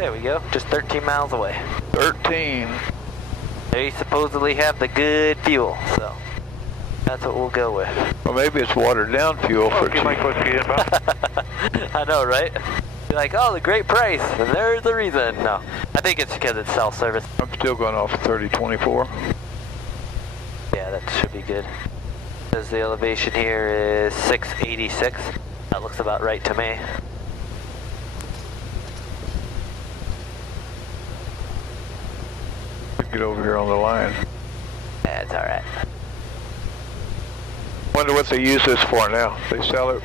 There we go, just 13 miles away. 13. They supposedly have the good fuel, so that's what we'll go with. Well, maybe it's watered down fuel for cheap. I know, right? You're like, oh, the great price, and there's the reason. No, I think it's because it's self-service. I'm still going off 3024. Yeah, that should be good. Because the elevation here is 686. That looks about right to me. Get over here on the line. Yeah, it's alright. Wonder what they use this for now. They sell it?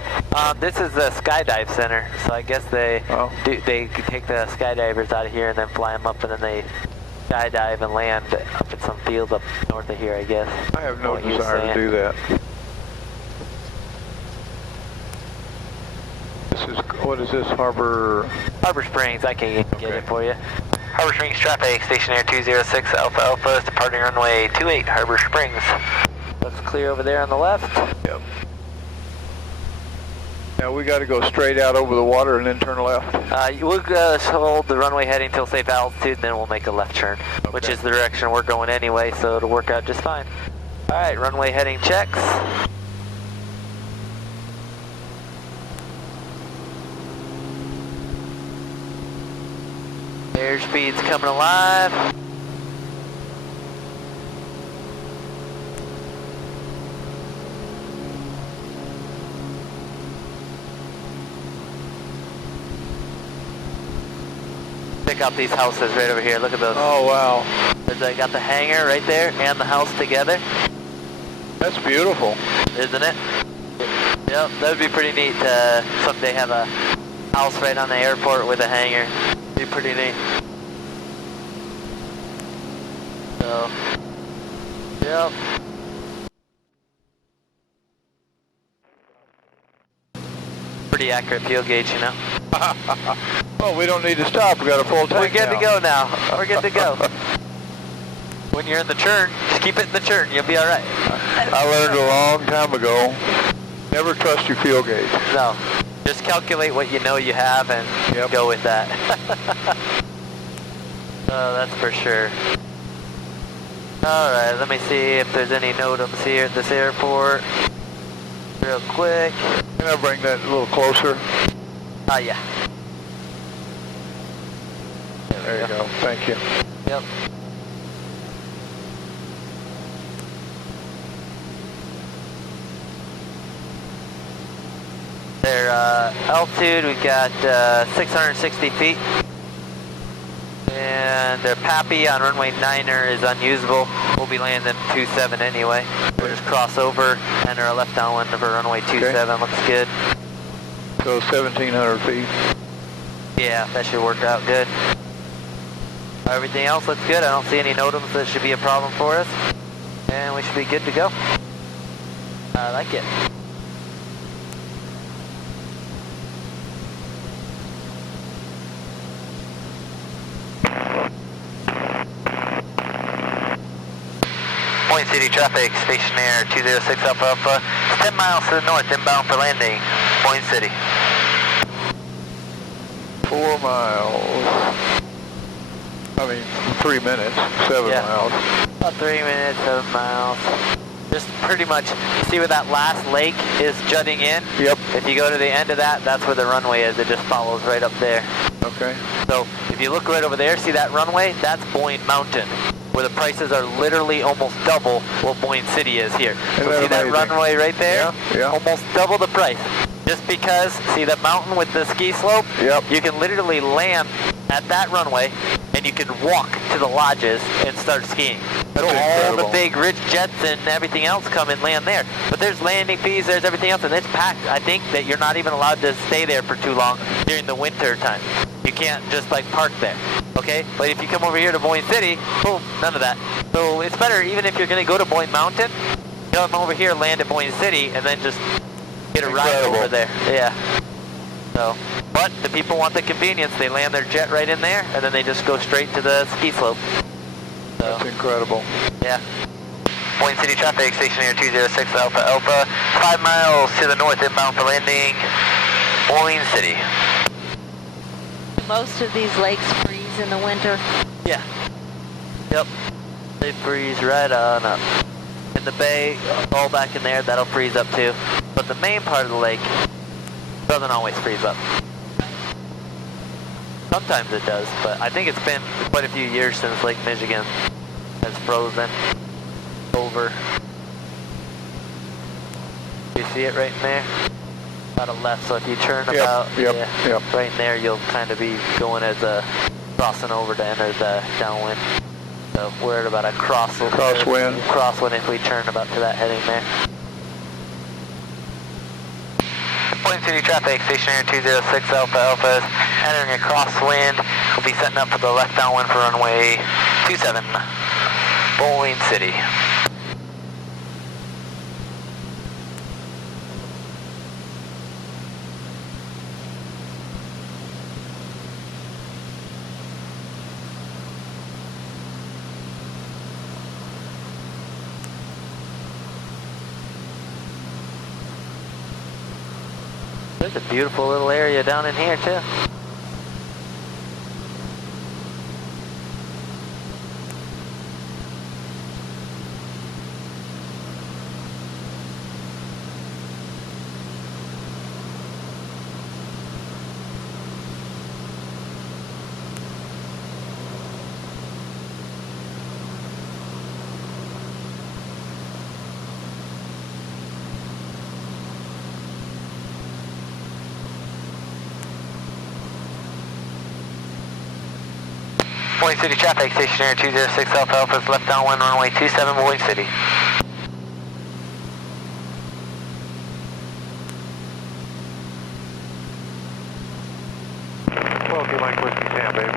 This is the skydive center, so I guess they they take the skydivers out of here and then fly them up, and then they skydive and land up at some field up north of here, I guess. I have no desire to do that. This is, what is this, Harbor Springs, I can get it for you. Harbor Springs traffic, station air 206 Alpha Alpha, departing runway 28, Harbor Springs. Looks clear over there on the left. Yep. Now we got to go straight out over the water and then turn left. We'll hold the runway heading till safe altitude, then we'll make a left turn, which is the direction we're going anyway, so it'll work out just fine. All right, runway heading checks. Airspeed's coming alive. Check out these houses right over here. Look at those. Oh, wow. I got the hangar right there and the house together. That's beautiful. Isn't it? Yep, that would be pretty neat to someday have a house right on the airport with a hangar. Be pretty neat. So, yep. Pretty accurate fuel gauge, you know. Oh, we don't need to stop. We got a full tank. We're good to go now. We're good to go. When you're in the churn, just keep it in the churn. You'll be all right. I learned a long time ago, never trust your fuel gauge. No. Just calculate what you know you have and go with that. Oh, that's for sure. Alright, let me see if there's any NOTAMs here at this airport. Real quick. Can I bring that a little closer? Yeah. There you go. Thank you. Yep. Their altitude, we got 660 feet. And their PAPI on runway 9er is unusable. We'll be landing 27 anyway. We'll just cross over, enter a left downwind over runway 27. Looks good. So 1,700 feet. Yeah, that should work out good. Everything else looks good. I don't see any NOTAMs that should be a problem for us. And we should be good to go. I like it. Point City traffic, station air 206 Alpha Alpha. It's 10 miles to the north, inbound for landing. Point City. 4 miles. I mean, 3 minutes, 7 miles. About 3 minutes, 7 miles. Just pretty much, see where that last lake is jutting in? Yep. If you go to the end of that, that's where the runway is. It just follows right up there. Okay. So if you look right over there, see that runway? That's Boyne Mountain, where the prices are literally almost double what Boyne City is here. So see that runway right there? Yeah. Almost double the price. Just because, see that mountain with the ski slope? Yep. You can literally land at that runway and you can walk to the lodges and start skiing. That's all the big rich jets and everything else come and land there. But there's landing fees, there's everything else, and it's packed. I think that you're not even allowed to stay there for too long during the winter time. You can't just like park there, okay? But if you come over here to Boyne City, boom, none of that. So it's better, even if you're gonna go to Boyne Mountain, come over here, land at Boyne City, and then just get a ride over there. Yeah. So, but the people want the convenience. They land their jet right in there, and then they just go straight to the ski slope. So, that's incredible. Yeah. Boyne City traffic, station air 206 Alpha Alpha. 5 miles to the north, inbound for landing, Boyne City. most of these lakes freeze in the winter? Yeah. Yep. They freeze right on up. In the bay, all back in there, that'll freeze up too. But the main part of the lake doesn't always freeze up. Sometimes it does, but I think it's been quite a few years since Lake Michigan has frozen over. You see it right in there? About a left, so if you turn about right in there, you'll kind of be going as a crossing over to enter the downwind. So we're at about a crosswind if we turn about to that heading there. Point City traffic, stationary 206 Alpha Alpha, entering a crosswind. We'll be setting up for the left downwind for runway 27, Bowling City. There's a beautiful little area down in here too. Boise City traffic, stationary 206 Alpha Alpha is left downwind runway 27 Boise City. Well, if you like Whiskey Sam, baby.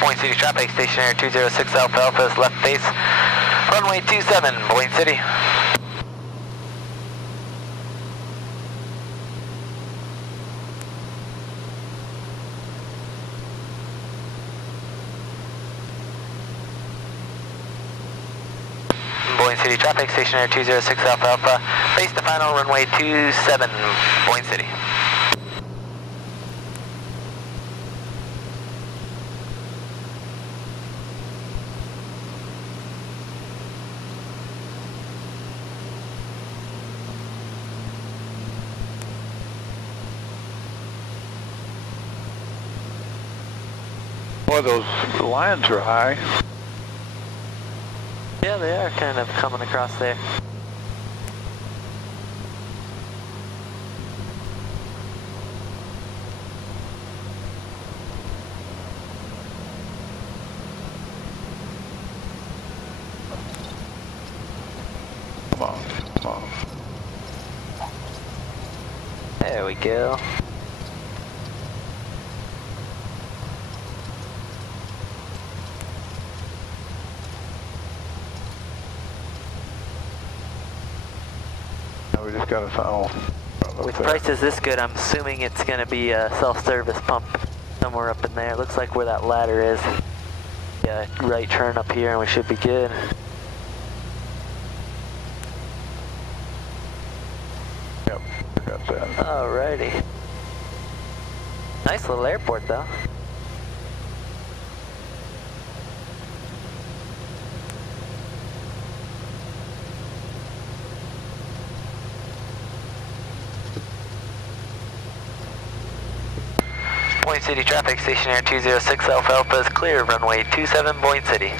Boise City traffic, stationary 206 Alpha Alpha is left face, runway 27, Boise City. Boise City traffic, stationary 206 Alpha Alpha, face the final runway 27, Boise City. Boy, those lines are high. Yeah, they are kind of coming across there. Come on, come on. There we go. We just got a funnel. With prices this good, I'm assuming it's going to be a self-service pump somewhere up in there. It looks like where that ladder is. Yeah, right turn up here and we should be good. Yep, got that. Alrighty. Nice little airport though. Boise City traffic, stationary 206 Alpha Alpha is clear, runway 27 Boise City.